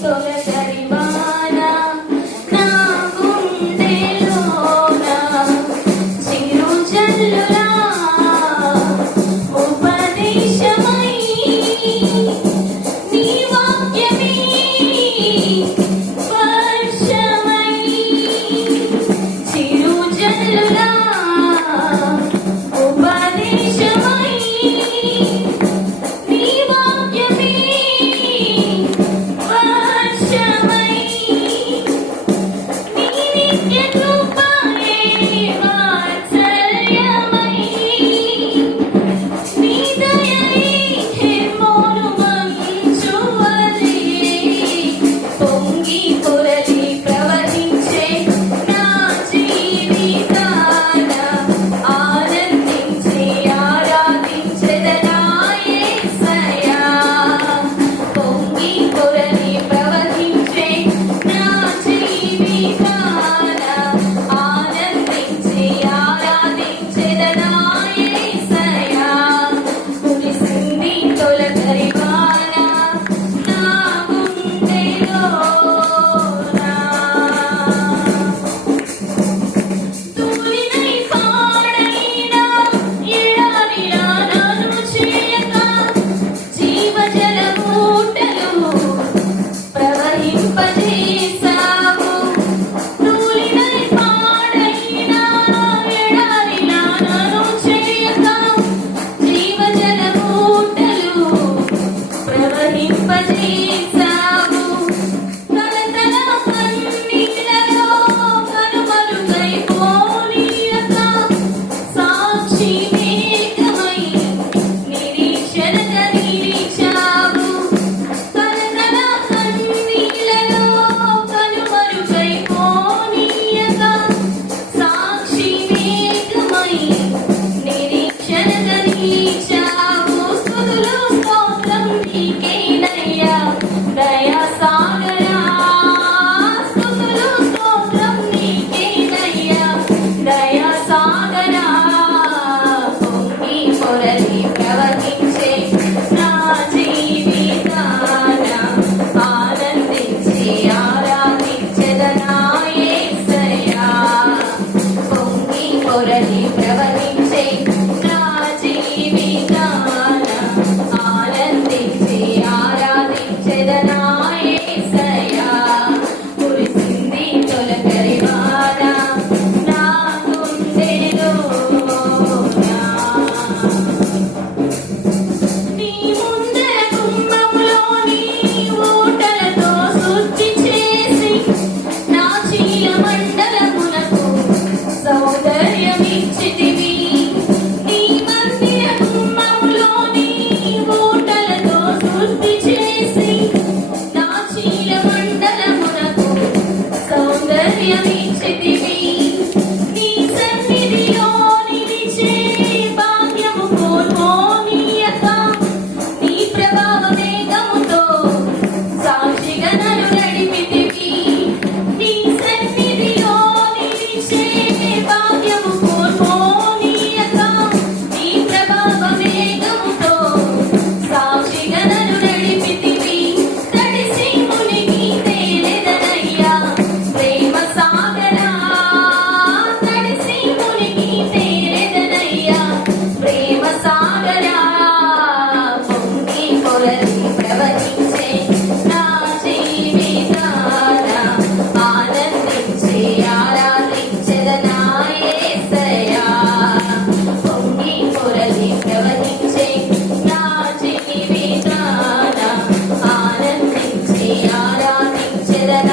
solo Feliz